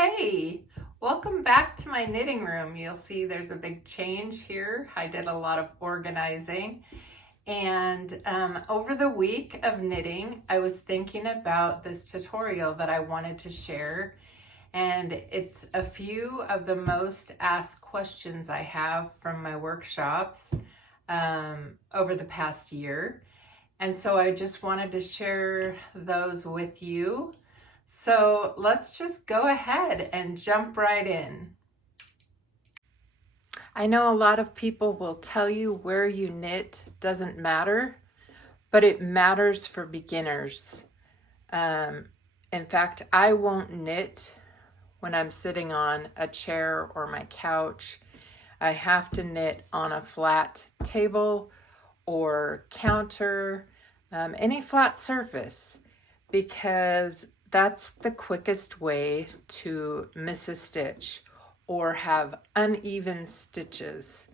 Hey, welcome back to my knitting room. You'll see there's a big change here. I did a lot of organizing, and over the week of knitting, I was thinking about this tutorial that I wanted to share, and it's a few of the most asked questions I have from my workshops over the past year. And so I just wanted to share those with you. So let's just go ahead and jump right in. I know a lot of people will tell you where you knit doesn't matter, but it matters for beginners. In fact, I won't knit when I'm sitting on a chair or my couch. I have to knit on a flat table or counter, any flat surface, because that's the quickest way to miss a stitch or have uneven stitches.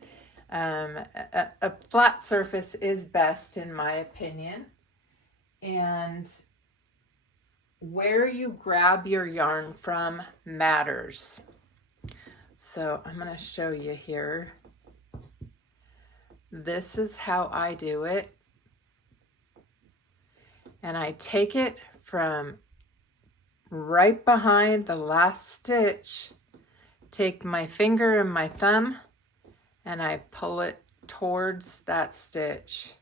A flat surface is best in my opinion, and where you grab your yarn from matters. So I'm going to show you here. This is how I do it, and I take it from right behind the last stitch, take my finger and my thumb, and I pull it towards that stitch.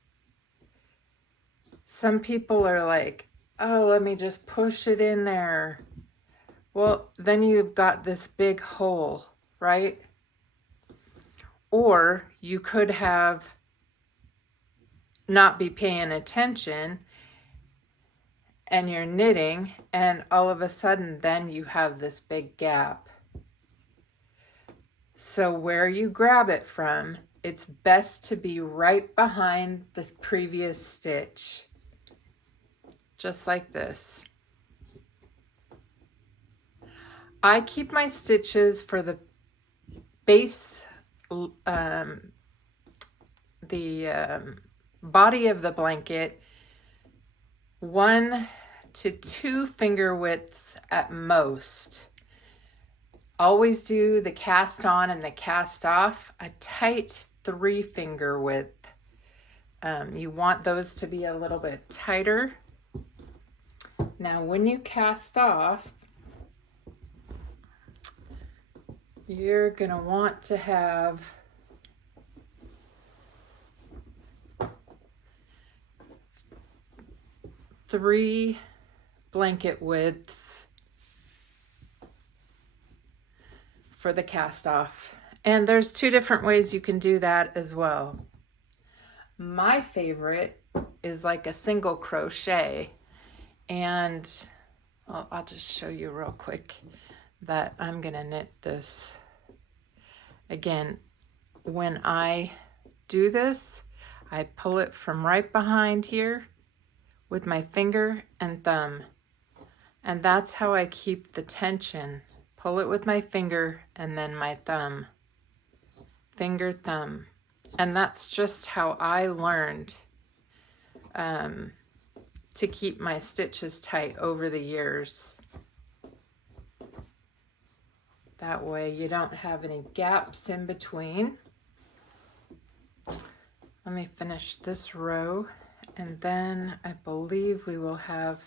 Some people are like, oh, let me just push it in there. Well, then you've got this big hole, right? Or you could have not be paying attention and you're knitting, and all of a sudden then you have this big gap. So where you grab it from, it's best to be right behind this previous stitch, just like this. I keep my stitches for the base, body of the blanket, 1 to 2 finger widths at most. Always do the cast on and the cast off a tight 3 finger width. You want those to be a little bit tighter. Now when you cast off, you're gonna want to have three blanket widths for the cast off. And there's 2 different ways you can do that as well. My favorite is like a single crochet, and I'll just show you real quick that I'm gonna knit this. Again, when I do this, I pull it from right behind here with my finger and thumb, and that's how I keep the tension. Pull it with my finger and then my thumb, finger, thumb. And that's just how I learned to keep my stitches tight over the years. That way you don't have any gaps in between. Let me finish this row, and then I believe we will have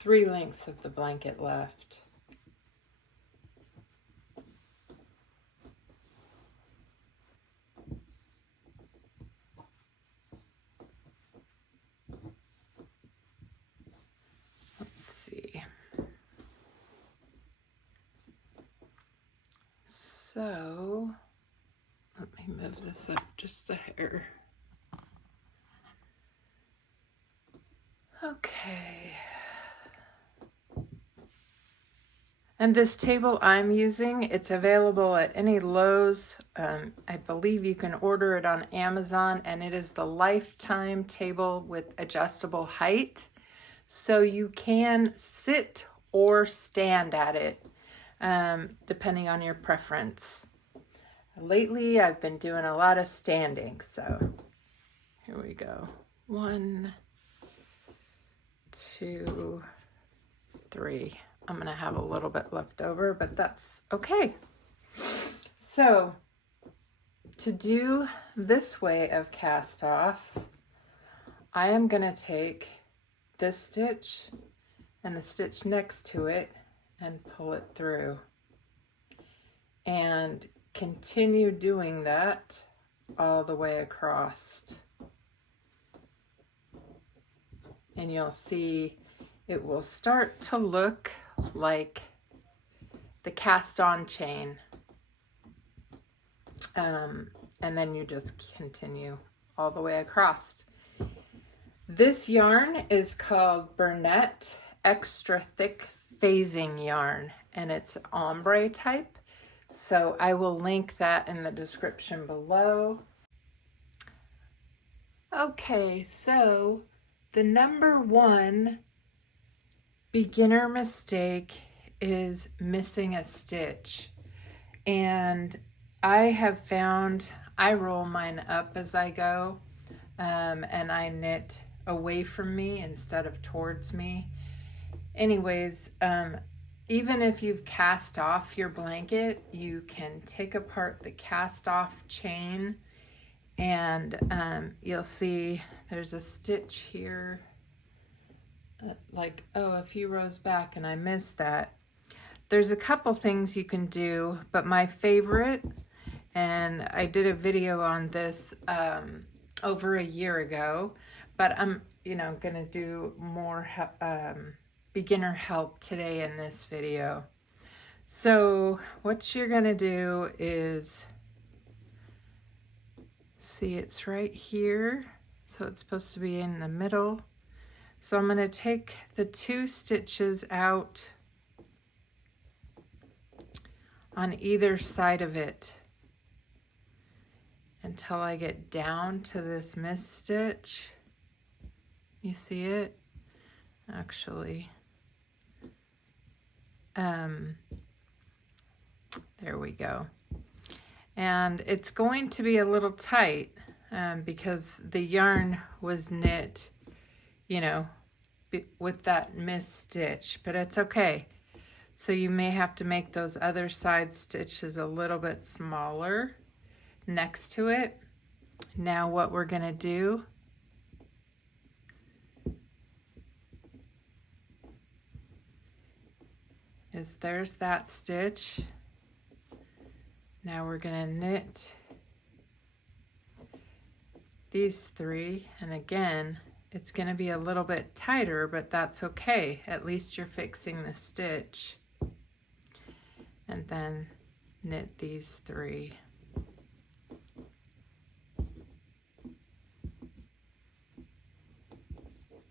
3 lengths of the blanket left. Let's see. So let me move this up just a hair. Okay. And this table I'm using, it's available at any Lowe's. I believe you can order it on Amazon, and it is the Lifetime table with adjustable height. So you can sit or stand at it, depending on your preference. Lately, I've been doing a lot of standing, so here we go. 1, 2, 3. I'm going to have a little bit left over, but that's okay. So to do this way of cast off, I am going to take this stitch and the stitch next to it and pull it through, and continue doing that all the way across. And you'll see it will start to look like the cast on chain. And then you just continue all the way across. This yarn is called Burnett Extra Thick Phasing Yarn, and it's ombre type. So I will link that in the description below. Okay, so the number one beginner mistake is missing a stitch. And I have found I roll mine up as I go, and I knit away from me instead of towards me. Anyways, even if you've cast off your blanket, you can take apart the cast off chain, and you'll see there's a stitch here, like, oh, a few rows back, and I missed that. There's a couple things you can do, but my favorite, and I did a video on this over a year ago, but I'm gonna do more beginner help today in this video. So what you're gonna do is, see, it's right here, so it's supposed to be in the middle. So I'm gonna take the 2 stitches out on either side of it until I get down to this missed stitch. You see it? Actually, there we go. And it's going to be a little tight because the yarn was knit, with that missed stitch, but it's okay. So you may have to make those other side stitches a little bit smaller next to it. Now what we're gonna do is, there's that stitch. Now we're gonna knit these 3, and again, it's gonna be a little bit tighter, but that's okay. At least you're fixing the stitch. And then knit these 3.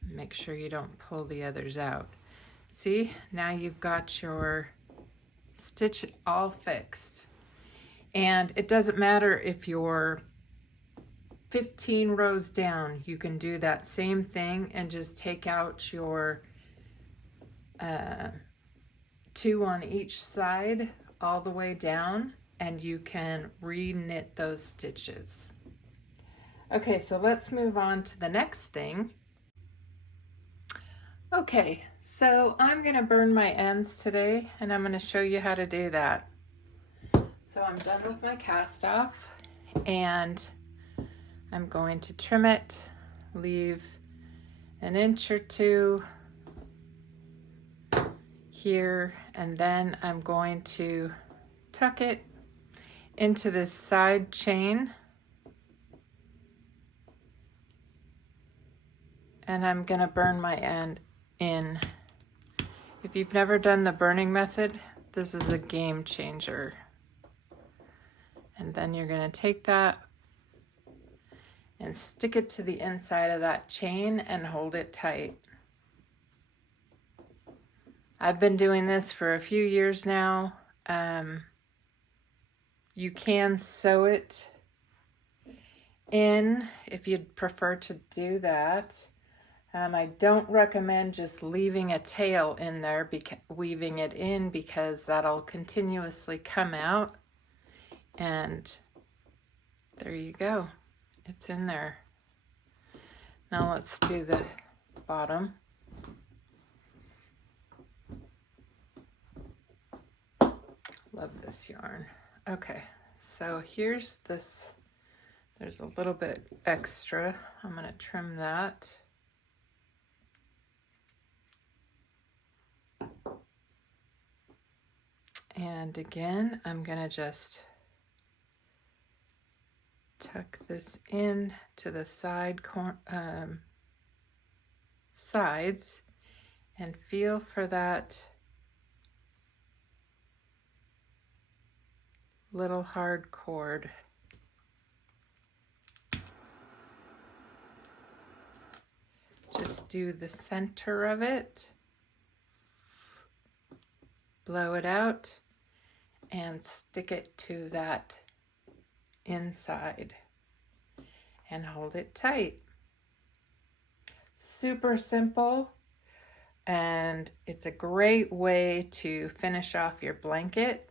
Make sure you don't pull the others out. See, now you've got your stitch all fixed. And it doesn't matter if you're 15 rows down, you can do that same thing and just take out your 2 on each side all the way down, and you can re-knit those stitches. Okay, so let's move on to the next thing. Okay, so I'm gonna burn my ends today, and I'm gonna show you how to do that. So I'm done with my cast off, and I'm going to trim it, leave an inch or 2 here, and then I'm going to tuck it into this side chain, and I'm gonna burn my end in. If you've never done the burning method, this is a game changer. And then you're gonna take that and stick it to the inside of that chain and hold it tight. I've been doing this for a few years now. You can sew it in if you'd prefer to do that. I don't recommend just leaving a tail in there, weaving it in, because that'll continuously come out. And there you go. It's in there. Now let's do the bottom. Love this yarn. Okay, so here's this. There's a little bit extra. I'm going to trim that. And again, I'm going to just tuck this in to the sides and feel for that little hard cord. Just do the center of it, blow it out, and stick it to that inside and hold it tight. Super simple, and it's a great way to finish off your blanket,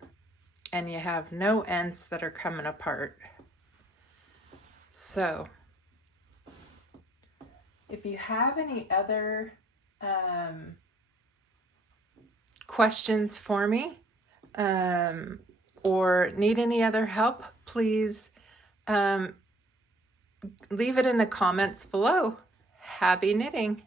and you have no ends that are coming apart. So if you have any other questions for me, or need any other help, please leave it in the comments below. Happy knitting!